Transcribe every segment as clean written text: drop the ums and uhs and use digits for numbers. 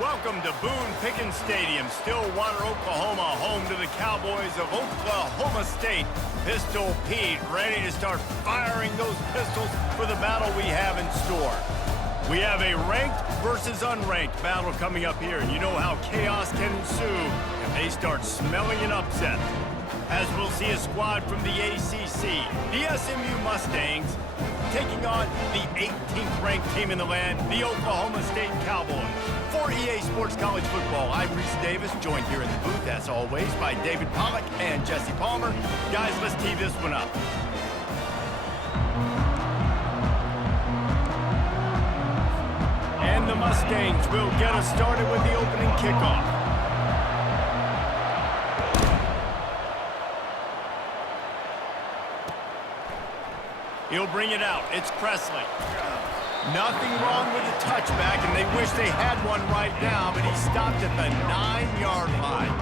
Welcome to Boone Pickens Stadium, Stillwater, Oklahoma, home to the Cowboys of Oklahoma State. Pistol Pete ready to start firing those pistols for the battle we have in store. We have a ranked versus unranked battle coming up here, and you know how chaos can ensue if they start smelling an upset. As we'll see a squad from the ACC, the SMU Mustangs, taking on the 18th ranked team in the land, the Oklahoma State Cowboys. For EA Sports College Football, I'm Reese Davis, joined here in the booth, as always, by David Pollack and Jesse Palmer. Guys, let's tee this one up. And the Mustangs will get us started with the opening kickoff. He'll bring it out. It's Presley. Nothing wrong with the touchback, and they wish they had one right now, but he stopped at the 9-yard line.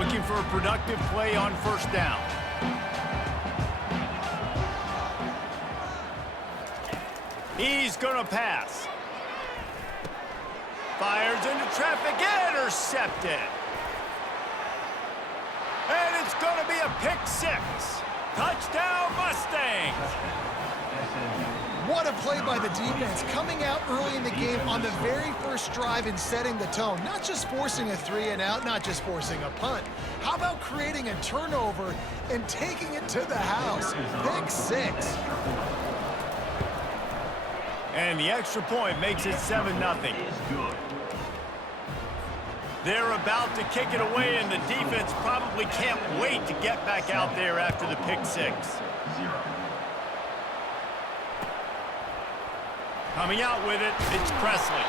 Looking for a productive play on first down. He's gonna pass. Fires into traffic, intercepted. And it's gonna be a pick six. Touchdown, Mustangs. What a play by the defense, coming out early in the game on the very first drive and setting the tone. Not just forcing a 3-and-out, not just forcing a punt. How about creating a turnover and taking it to the house? Pick six. And the extra point makes it 7-0. They're about to kick it away, and the defense probably can't wait to get back out there after the pick six. Coming out with it, it's Presley.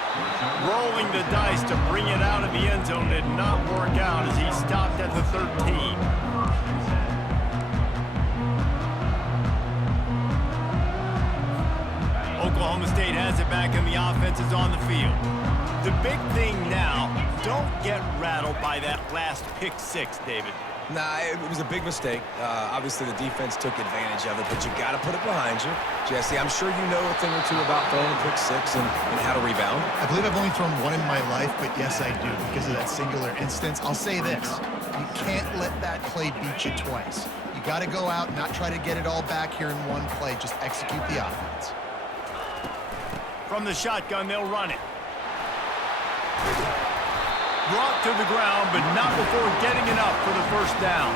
Rolling the dice to bring it out of the end zone did not work out as he stopped at the 13. Oklahoma State has it back, and the offense is on the field. The big thing now, don't get rattled by that last pick six, David. Nah, it was a big mistake. Obviously, the defense took advantage of it, but you got to put it behind you. Jesse, I'm sure you know a thing or two about throwing a pick six and how to rebound. I believe I've only thrown one in my life, but yes, I do, because of that singular instance. I'll say this. You can't let that play beat you twice. You got to go out and not try to get it all back here in one play. Just execute the offense. From the shotgun, they'll run it. Brought to the ground, but not before getting enough for the first down.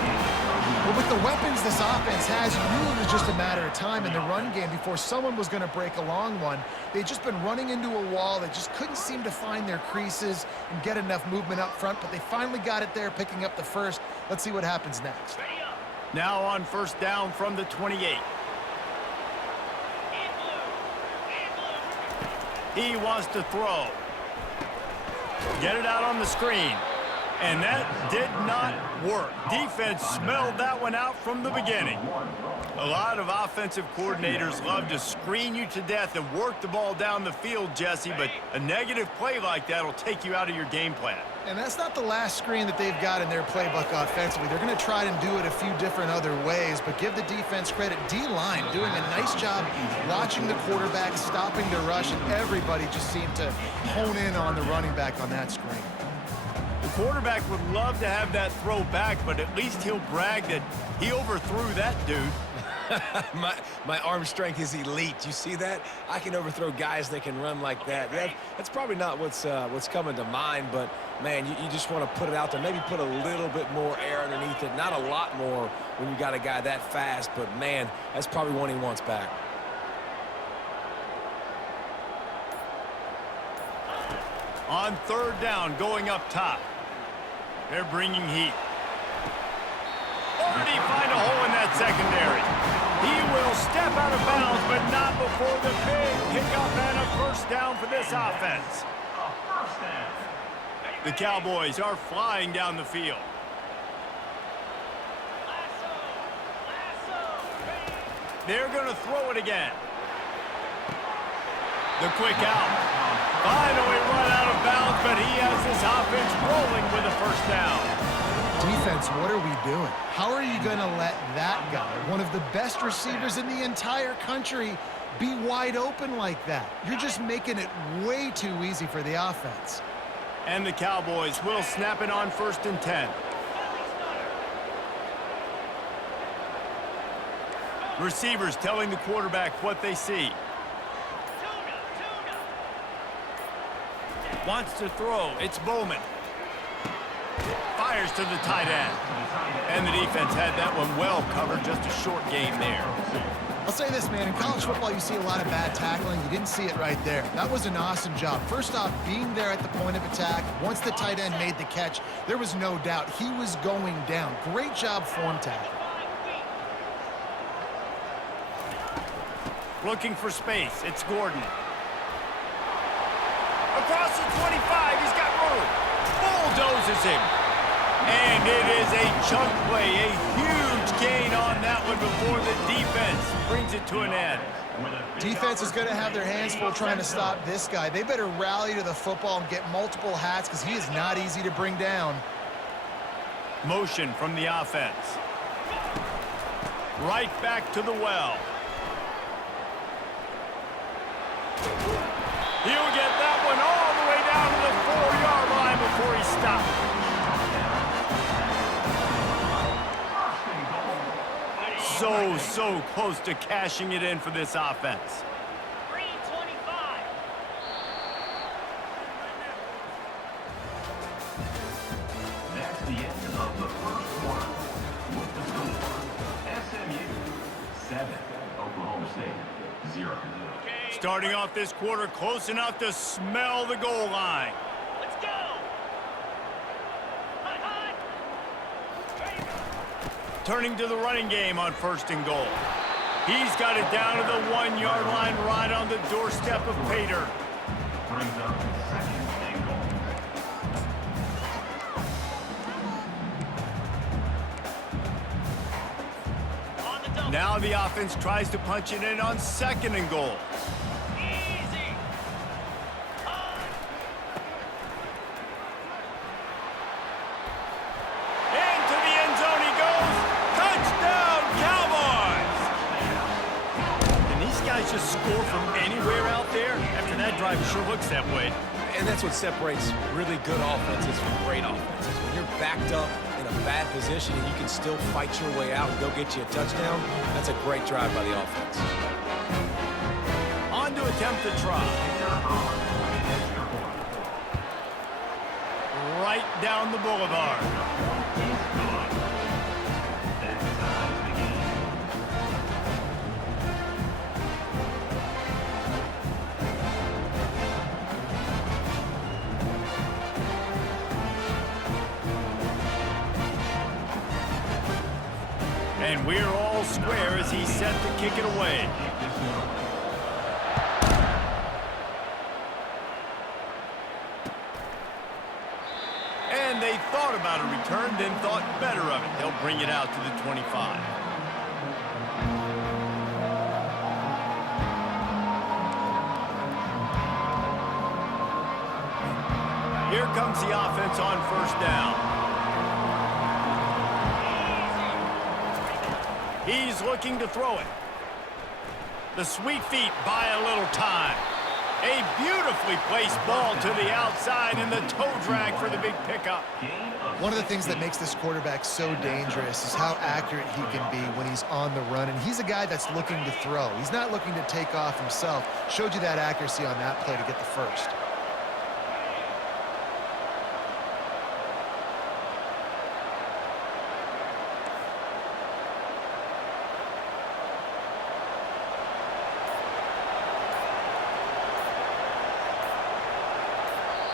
Well, with the weapons this offense has, you knew it was just a matter of time in the run game before someone was going to break a long one. They'd just been running into a wall. They just couldn't seem to find their creases and get enough movement up front, but they finally got it there, picking up the first. Let's see what happens next. Now on first down from the 28. He wants to throw. Get it out on the screen. And that did not work. Defense smelled that one out from the beginning. A lot of offensive coordinators love to screen you to death and work the ball down the field, Jesse, but a negative play like that will take you out of your game plan. And that's not the last screen that they've got in their playbook offensively. They're going to try and do it a few different other ways, but give the defense credit. D-line doing a nice job watching the quarterback, stopping the rush, and everybody just seemed to hone in on the running back on that screen. The quarterback would love to have that throw back, but at least he'll brag that he overthrew that dude. my arm strength is elite. You see that? I can overthrow guys that can run like that. That's probably not what's coming to mind, but man, you just want to put it out there. Maybe put a little bit more air underneath it. Not a lot more when you got a guy that fast, but man, that's probably one he wants back. On third down, going up top. They're bringing heat. Or did he find a hole in that secondary? He will step out of bounds, but not before the big pickup and a first down for this offense. The Cowboys are flying down the field. They're going to throw it again. The quick out. Finally run out of bounds, but he has this offense rolling with a first down. Defense, what are we doing? How are you going to let that guy, one of the best receivers in the entire country, be wide open like that? You're just making it way too easy for the offense. And the Cowboys will snap it on 1st and 10. Receivers telling the quarterback what they see. Wants to throw. It's Bowman. Fires to the tight end. And the defense had that one well covered. Just a short game there. I'll say this, man. In college football, you see a lot of bad tackling. You didn't see it right there. That was an awesome job. First off, being there at the point of attack. Once the tight end made the catch, there was no doubt he was going down. Great job form tackle. Looking for space. It's Gordon. Across the 25. He's got room. Bulldozes him. And it is a chunk play. A huge gain on that one before the defense brings it to an end. Defense is going to have their hands full trying to stop this guy. They better rally to the football and get multiple hats because he is not easy to bring down. Motion from the offense. Right back to the well. He'll get that one all the way down to the 4-yard line before he stopped. So close to cashing it in for this offense. 3:25. That's the end of the first quarter. With the score, SMU 7, Oklahoma State 0. Starting off this quarter close enough to smell the goal line. Let's go. Hot, hot. Turning to the running game on 1st and goal. He's got it down to the 1-yard line right on the doorstep of Pater. Brings up 2nd and goal. On the double. Now the offense tries to punch it in on 2nd and goal. Easy. Into the end zone he goes. Touchdown, Cowboys! And these guys just score from anywhere out there? After that drive, it sure looks that way. And that's what separates really good offenses from great offenses. When you're backed up in a bad position and you can still fight your way out and go get you a touchdown, that's a great drive by the offense. On to attempt the try. Right down the boulevard. And we're all square as he's set to kick it away. And they thought about a return, then thought better of it. They'll bring it out to the 25. Here comes the offense on 1st down. He's looking to throw it. The sweet feet buy a little time. A beautifully placed ball to the outside and the toe drag for the big pickup. One of the things that makes this quarterback so dangerous is how accurate he can be when he's on the run. And he's a guy that's looking to throw. He's not looking to take off himself. Showed you that accuracy on that play to get the first.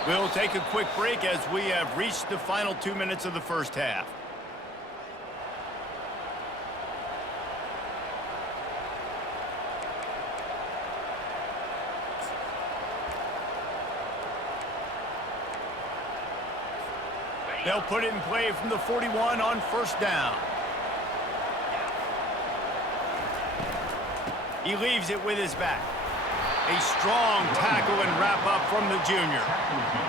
We'll take a quick break as we have reached the final 2 minutes of the first half. They'll put it in play from the 41 on 1st down. He leaves it with his back. A strong tackle and wrap up from the junior.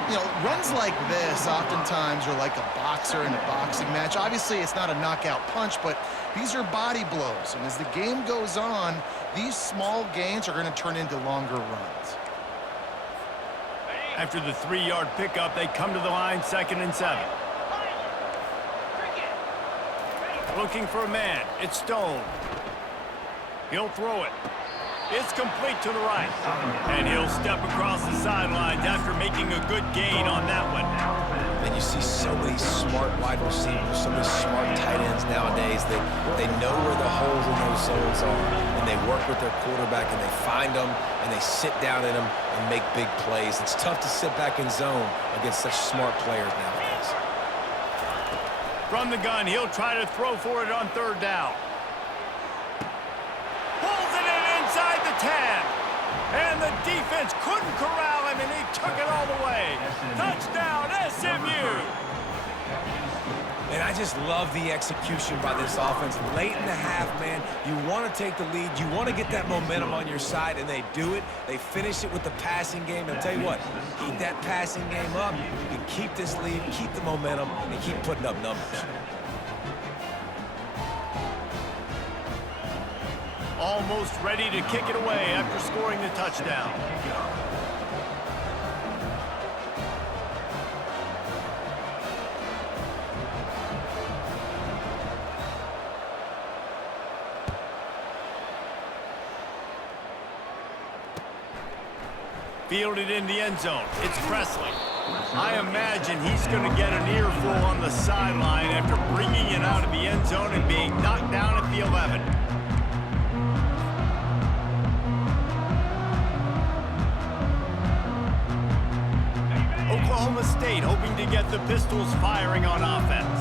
You know, runs like this oftentimes are like a boxer in a boxing match. Obviously, it's not a knockout punch, but these are body blows. And as the game goes on, these small gains are going to turn into longer runs. After the 3-yard pickup, they come to the line, 2nd and 7. Looking for a man. It's Stone. He'll throw it. It's complete to the right. And he'll step across the sidelines after making a good gain on that one. And you see so many smart wide receivers, so many smart tight ends nowadays that they know where the holes in those zones are, and they work with their quarterback, and they find them, and they sit down in them and make big plays. It's tough to sit back in zone against such smart players nowadays. From the gun, he'll try to throw for it on 3rd down. Pulls it in inside the 10. And the defense couldn't corral him, and he took it all the way. Touchdown, SMU! And I just love the execution by this offense. Late in the half, man, you want to take the lead. You want to get that momentum on your side, and they do it. They finish it with the passing game. And I'll tell you what, keep that passing game up. You can keep this lead, keep the momentum, and keep putting up numbers. Almost ready to kick it away after scoring the touchdown. Fielded in the end zone. It's Presley. I imagine he's going to get an earful on the sideline after bringing it out of the end zone and being knocked down at the 11. Oklahoma State hoping to get the Pistols firing on offense.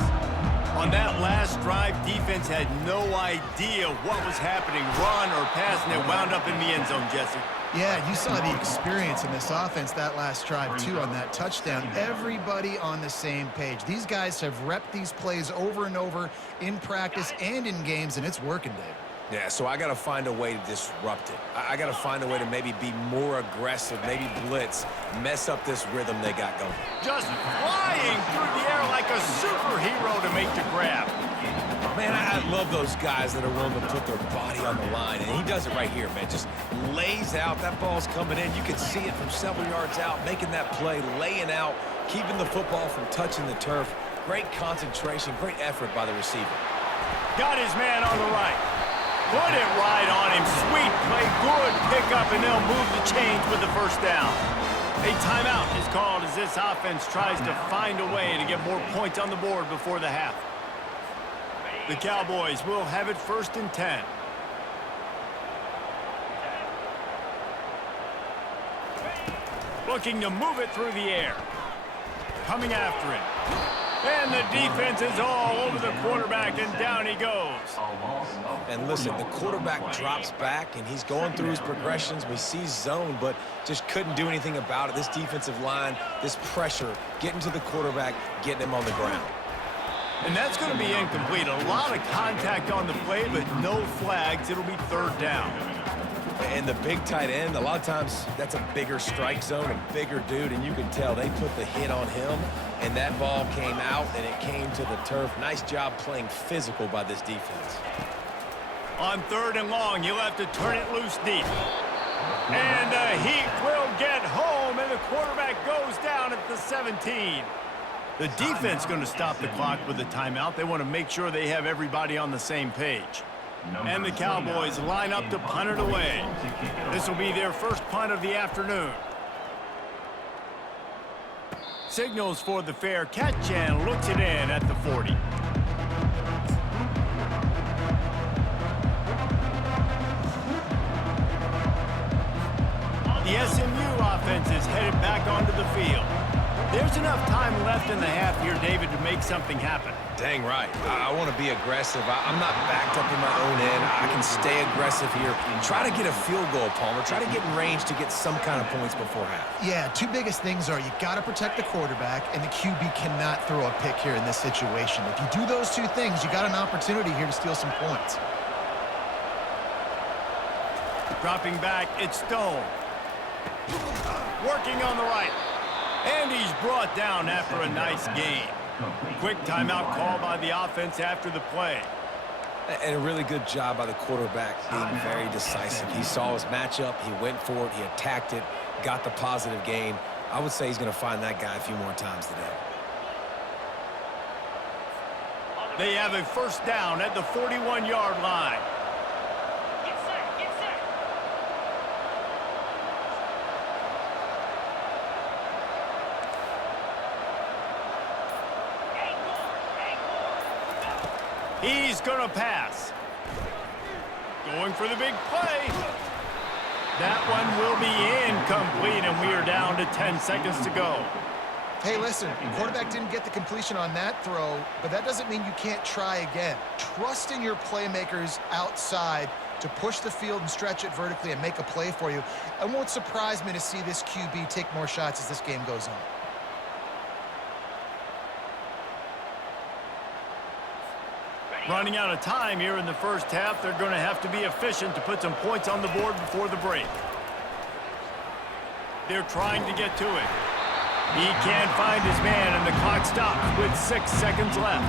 On that last drive, defense had no idea what was happening, run or pass, and it wound up in the end zone, Jesse. Yeah, you saw the experience in this offense that last drive, too, on that touchdown. Everybody on the same page. These guys have repped these plays over and over in practice and in games, and it's working, Dave. Yeah, so I got to find a way to disrupt it. I got to find a way to maybe be more aggressive, maybe blitz, mess up this rhythm they got going. Just flying through the air like a superhero to make the grab. Man, I love those guys that are willing to put their body on the line, and he does it right here, man. Just lays out. That ball's coming in. You can see it from several yards out, making that play, laying out, keeping the football from touching the turf. Great concentration, great effort by the receiver. Got his man on the right. Put it right on him. Sweet play, good pickup, and they'll move the chains with the 1st down. A timeout is called as this offense tries to find a way to get more points on the board before the half. The Cowboys will have it 1st and 10. Looking to move it through the air. Coming after it. And the defense is all over the quarterback, and down he goes. And listen, the quarterback drops back, and he's going through his progressions. We see zone, but just couldn't do anything about it. This defensive line, this pressure, getting to the quarterback, getting him on the ground. And that's going to be incomplete. A lot of contact on the play, but no flags. It'll be 3rd down. And the big tight end, a lot of times that's a bigger strike zone, a bigger dude, and you can tell they put the hit on him, and that ball came out, and it came to the turf. Nice job playing physical by this defense. On 3rd and long, you'll have to turn it loose deep. And the Heat will get home, and the quarterback goes down at the 17. The defense going to stop the clock with a timeout. They want to make sure they have everybody on the same page. And the Cowboys line up to punt it away. This will be their first punt of the afternoon. Signals for the fair catch and looks it in at the 40. The SMU offense is headed back onto the field. There's enough time left in the half here, David, to make something happen. Dang right. I want to be aggressive. I'm not backed up in my own end. I can stay aggressive here. Try to get a field goal, Palmer. Try to get in range to get some kind of points before half. Yeah, 2 biggest things are you got to protect the quarterback, and the QB cannot throw a pick here in this situation. If you do those 2 things, you got an opportunity here to steal some points. Dropping back, it's Stone. Working on the right. And he's brought down after a nice gain. Quick timeout call by the offense after the play. And a really good job by the quarterback being very decisive. He saw his matchup, he went for it, he attacked it, got the positive gain. I would say he's going to find that guy a few more times today. They have a first down at the 41-yard line. Get set, get set. He's going to pass. Going for the big play. That one will be incomplete, and we are down to 10 seconds to go. Hey, listen, the quarterback didn't get the completion on that throw, but that doesn't mean you can't try again. Trust in your playmakers outside to push the field and stretch it vertically and make a play for you. It won't surprise me to see this QB take more shots as this game goes on. Running out of time here in the first half. They're going to have to be efficient to put some points on the board before the break. They're trying to get to it. He can't find his man, and the clock stops with 6 seconds left.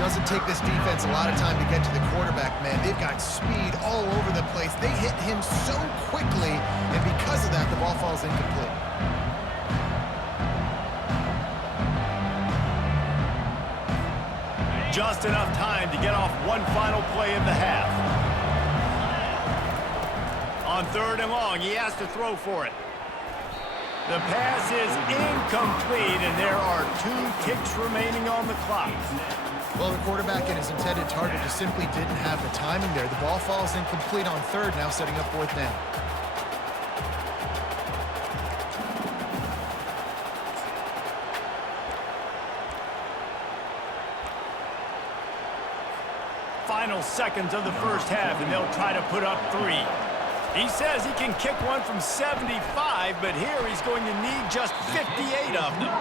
Doesn't take this defense a lot of time to get to the quarterback, man. They've got speed all over the place. They hit him so quickly, and because of that, the ball falls incomplete. Just enough time to get off one final play of the half. On 3rd and long, he has to throw for it. The pass is incomplete, and there are 2 ticks remaining on the clock. Well, the quarterback and his intended target just simply didn't have the timing there. The ball falls incomplete on 3rd, now setting up 4th down. Final seconds of the first half, and they'll try to put up 3. He says he can kick one from 75, but here he's going to need just 58 of them.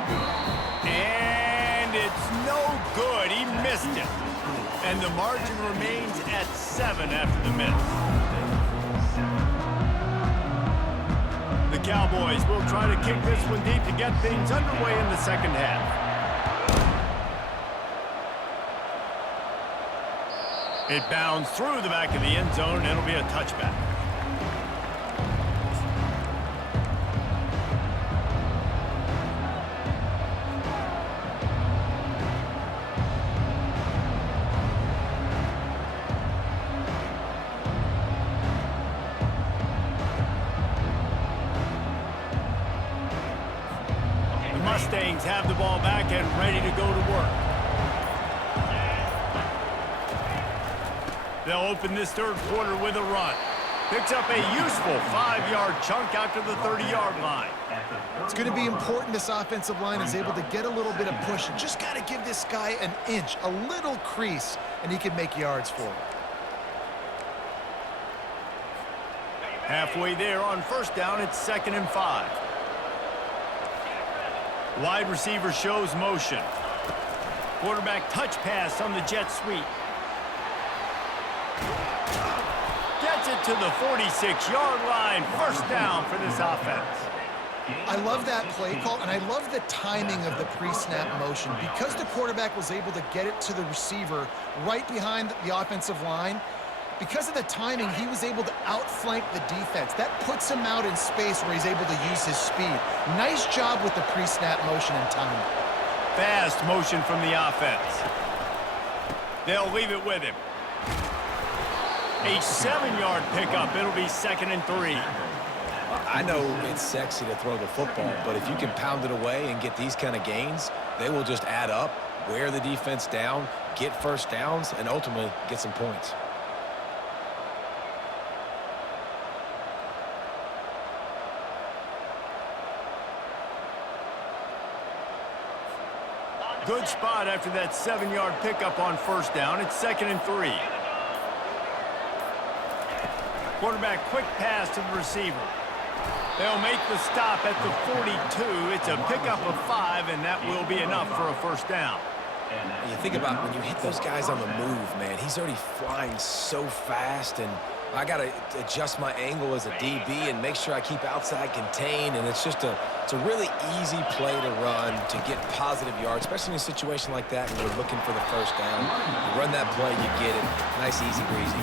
And it's no good. He missed it. And the margin remains at 7 after the miss. The Cowboys will try to kick this one deep to get things underway in the second half. It bounds through the back of the end zone, and it'll be a touchback. The Mustangs have the ball back and ready to go to work. They'll open this 3rd quarter with a run. Picks up a useful 5-yard chunk out to the 30-yard line. It's going to be important this offensive line is able to get a little bit of push. You just got to give this guy an inch, a little crease, and he can make yards for it. Halfway there on 1st down, it's 2nd and 5. Wide receiver shows motion. Quarterback touch pass on the jet sweep. Gets it to the 46-yard line. 1st down for this offense. I love that play call, and I love the timing of the pre-snap motion. Because the quarterback was able to get it to the receiver right behind the offensive line, because of the timing, he was able to outflank the defense. That puts him out in space where he's able to use his speed. Nice job with the pre-snap motion and timing. Fast motion from the offense. They'll leave it with him. A 7-yard pickup. It'll be 2nd and 3. I know it's sexy to throw the football, but if you can pound it away and get these kind of gains, they will just add up, wear the defense down, get first downs, and ultimately get some points. Good spot after that 7-yard pickup on 1st down. It's 2nd and 3. Quarterback quick pass to the receiver. They'll make the stop at the 42. It's a pickup of 5, and that will be enough for a 1st down. You think about when you hit those guys on the move, man, he's already flying so fast, and I got to adjust my angle as a DB and make sure I keep outside contained, and it's a really easy play to run to get positive yards, especially in a situation like that when you're looking for the first down. You run that play, you get it. Nice, easy, breezy.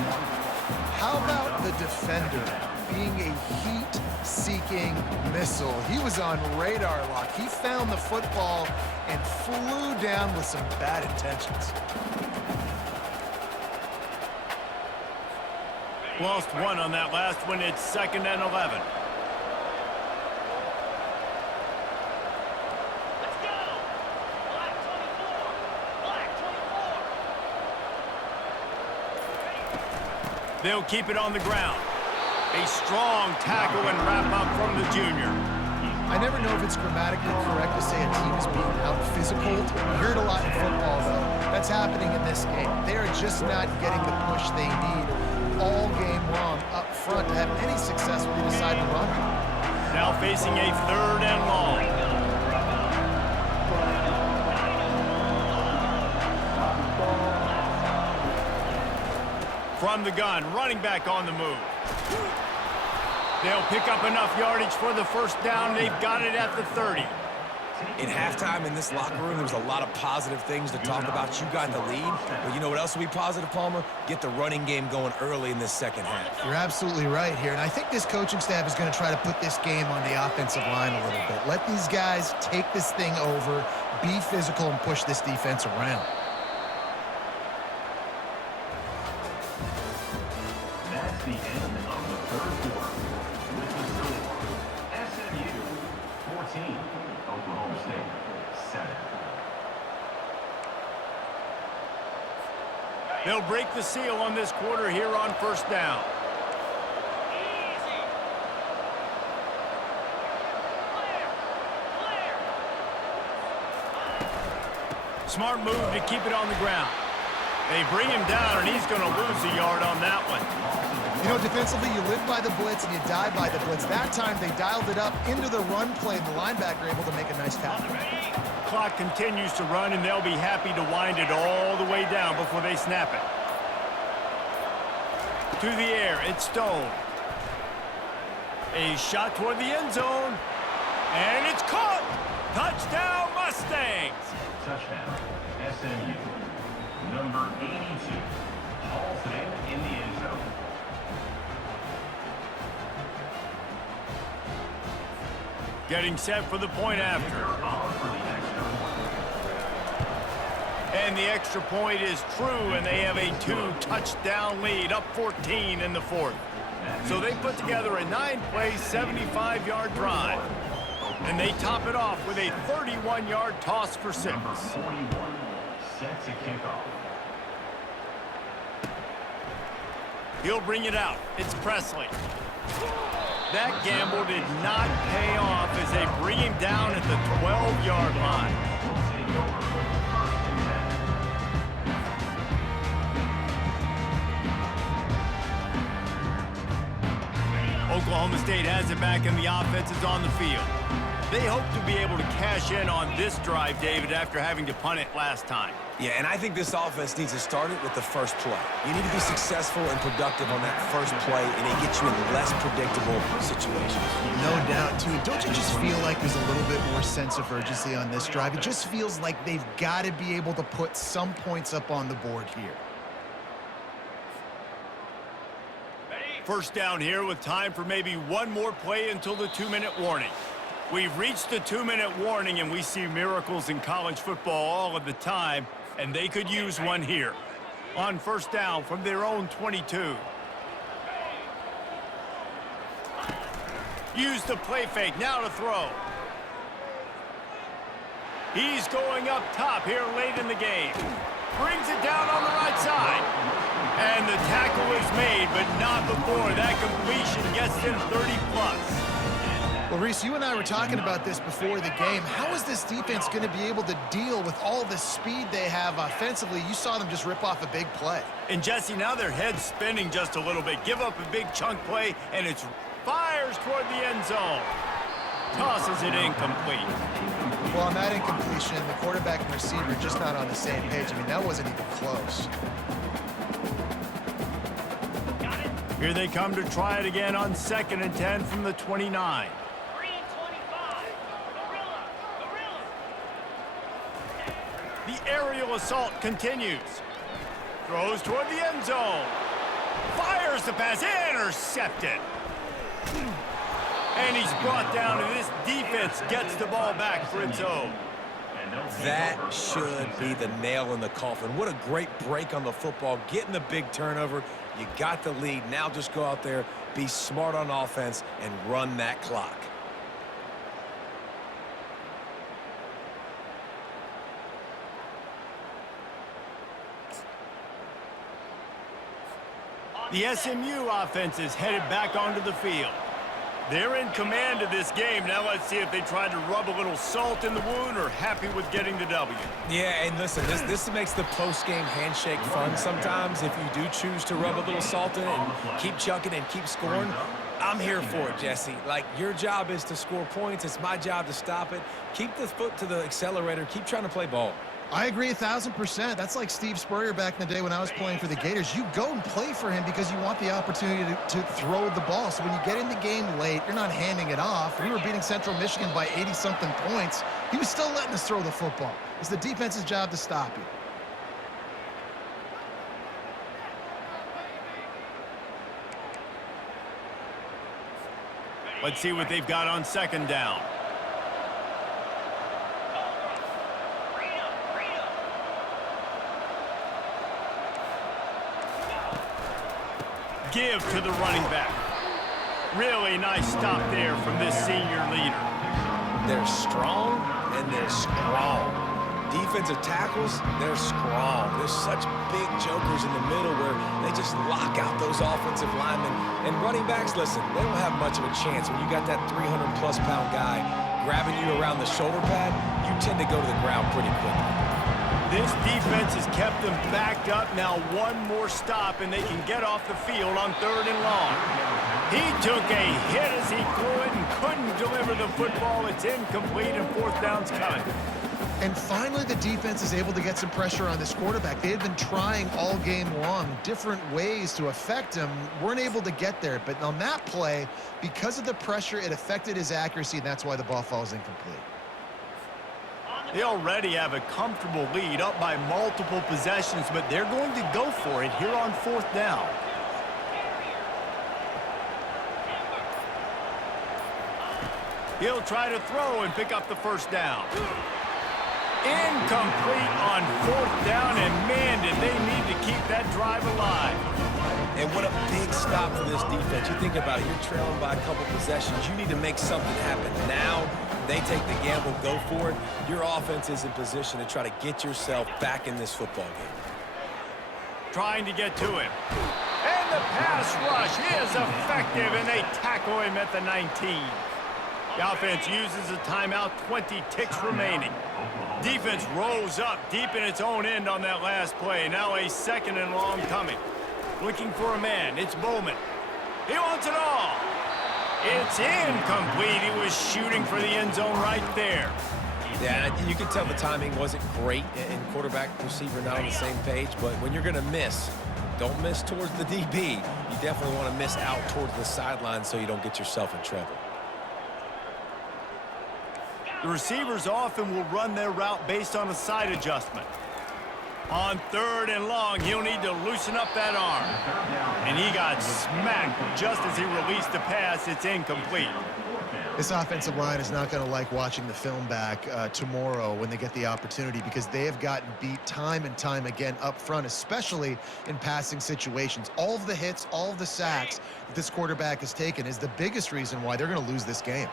How about the defender being a heat-seeking missile? He was on radar lock. He found the football and flew down with some bad intentions. Lost one on that last one. It's 2nd and 11. Let's go! Black 24! Black 24! They'll keep it on the ground. A strong tackle and wrap up from the junior. I never know if it's grammatically correct to say a team is being out-physicaled. You hear it a lot in football, though. That's happening in this game. They are just not getting the push they need all game long up front to have any success when they decide to run. Now facing a 3rd and long. From the gun, running back on the move. They'll pick up enough yardage for the first down. They've got it at the 30. In halftime in this locker room, there was a lot of positive things to talk about. You got the lead, but you know what else will be positive, Palmer? Get the running game going early in this second half. You're absolutely right here, and I think this coaching staff is going to try to put this game on the offensive line a little bit. Let these guys take this thing over, be physical, and push this defense around. That's the end of the 3rd quarter. With the score, SMU 14, Oklahoma State 7. They'll break the seal on this quarter here on first down. Easy! Clear! Clear! Smart move to keep it on the ground. They bring him down, and he's going to lose a yard on that one. You know, defensively, you live by the blitz and you die by the blitz. That time, they dialed it up into the run play, and the linebacker able to make a nice tackle. Clock continues to run, and they'll be happy to wind it all the way down before they snap it. To the air, it's Stone. A shot toward the end zone, and it's caught. Touchdown, Mustangs. Touchdown, SMU. Number 82 hauls it in the end zone. Getting set for the point after. On for the extra point. And the extra point is true, and they have a 2-touchdown lead, up 14 in the 4th. So they put together a 9-play, 75-yard drive. And they top it off with a 31-yard toss for 6. Number 41 set to kick off. He'll bring it out. It's Presley. That gamble did not pay off as they bring him down at the 12-yard line. Take over. 1st and 10. Oklahoma State has it back, and the offense is on the field. They hope to be able to cash in on this drive, David, after having to punt it last time. Yeah, and I think this offense needs to start it with the first play. You need to be successful and productive on that first play, and it gets you in less predictable situations. No doubt, too. Don't you just feel like there's a little bit more sense of urgency on this drive? It just feels like they've got to be able to put some points up on the board here. First down here with time for maybe one more play until the 2-minute warning. We've reached the 2-minute warning, and we see miracles in college football all of the time, and they could use one here. On first down from their own 22. Use the play fake, now to throw. He's going up top here late in the game. Brings it down on the right side. And the tackle is made, but not before that completion gets them 30+. Well, Reese, you and I were talking about this before the game. How is this defense going to be able to deal with all the speed they have offensively? You saw them just rip off a big play. And, Jesse, now their head's spinning just a little bit. Give up a big chunk play, and it fires toward the end zone. Tosses it incomplete. Well, on that incompletion, the quarterback and receiver just not on the same page. I mean, that wasn't even close. Got it. Here they come to try it again on 2nd and 10 from the 29. 3 and 25. Gorilla. Gorilla. The aerial assault continues. Throws toward the end zone. Fires the pass. Intercepted. And he's brought down, and this defense gets the ball back for its own. That should be the nail in the coffin. What a great break on the football. Getting the big turnover. You got the lead. Now just go out there, be smart on offense, and run that clock. The SMU offense is headed back onto the field. They're in command of this game. Now let's see if they try to rub a little salt in the wound or happy with getting the W. Yeah, and listen, this makes the post-game handshake fun sometimes. If you do choose to rub a little salt in it and keep chucking and keep scoring, I'm here for it, Jesse. Like, your job is to score points. It's my job to stop it. Keep the foot to the accelerator. Keep trying to play ball. I agree 1,000%. That's like Steve Spurrier back in the day when I was playing for the Gators. You go and play for him because you want the opportunity to throw the ball. So when you get in the game late, you're not handing it off. We were beating Central Michigan by 80-something points. He was still letting us throw the football. It's the defense's job to stop you. Let's see what they've got on 2nd down. Give to the running back. Really nice stop there from this senior leader. They're strong and they're strong. Defensive tackles, they're strong. There's such big jokers in the middle where they just lock out those offensive linemen. And running backs, listen, they don't have much of a chance. When you got that 300-plus pound guy grabbing you around the shoulder pad, you tend to go to the ground pretty quickly. This defense has kept them backed up. Now one more stop, and they can get off the field on 3rd and long. He took a hit as he threw it and couldn't deliver the football. It's incomplete, and 4th down's coming. And finally, the defense is able to get some pressure on this quarterback. They had been trying all game long different ways to affect him. Weren't able to get there. But on that play, because of the pressure, it affected his accuracy, and that's why the ball falls incomplete. They already have a comfortable lead, up by multiple possessions, but they're going to go for it here on 4th down. He'll try to throw and pick up the 1st down. Incomplete on 4th down, and man, did they need to keep that drive alive. And what a big stop for this defense. You think about it, you're trailing by a couple possessions. You need to make something happen now. They take the gamble, go for it. Your offense is in position to try to get yourself back in this football game. Trying to get to him. And the pass rush is effective, and they tackle him at the 19. The offense uses a timeout, 20 ticks remaining. Defense rolls up deep in its own end on that last play. Now a 2nd and long coming. Looking for a man. It's Bowman. He wants it all. It's incomplete. He was shooting for the end zone right there. Yeah, you can tell the timing wasn't great and quarterback receiver not on the same page, but when you're going to miss, don't miss towards the DB. You definitely want to miss out towards the sideline so you don't get yourself in trouble. The receivers often will run their route based on a side adjustment. On 3rd and long, he'll need to loosen up that arm. And he got smacked just as he released the pass. It's incomplete. This offensive line is not going to like watching the film back tomorrow when they get the opportunity, because they have gotten beat time and time again up front, especially in passing situations. All of the hits, all of the sacks that this quarterback has taken is the biggest reason why they're going to lose this game.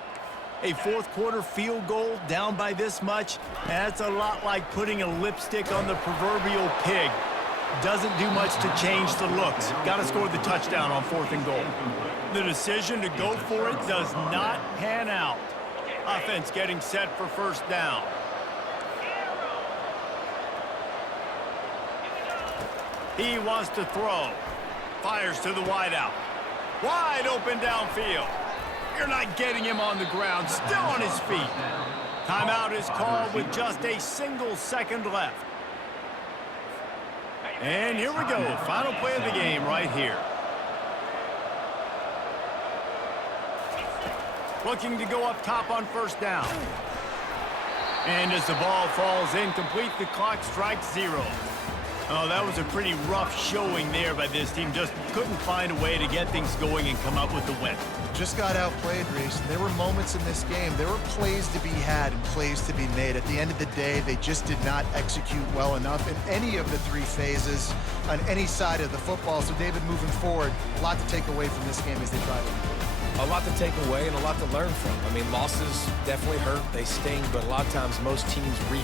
A 4th quarter field goal down by this much, that's a lot like putting a lipstick on the proverbial pig. Doesn't do much to change the looks. Got to score the touchdown on 4th and goal. The decision to go for it does not pan out. Offense getting set for 1st down. He wants to throw. Fires to the wideout. Wide open downfield. You're not getting him on the ground. Still on his feet. Timeout is called with just a single second left. And here we go. Final play of the game right here. looking to go up top on first down. And as the ball falls incomplete, the clock strikes 0. Oh, that was a pretty rough showing there by this team. Just couldn't find a way to get things going and come up with the win. Just got outplayed, Reese. There were moments in this game. There were plays to be had and plays to be made. At the end of the day, they just did not execute well enough in any of the 3 phases on any side of the football. So, David, moving forward, a lot to take away from this game as they try to improve. A lot to take away and a lot to learn from. I mean, losses definitely hurt. They sting, but a lot of times most teams reach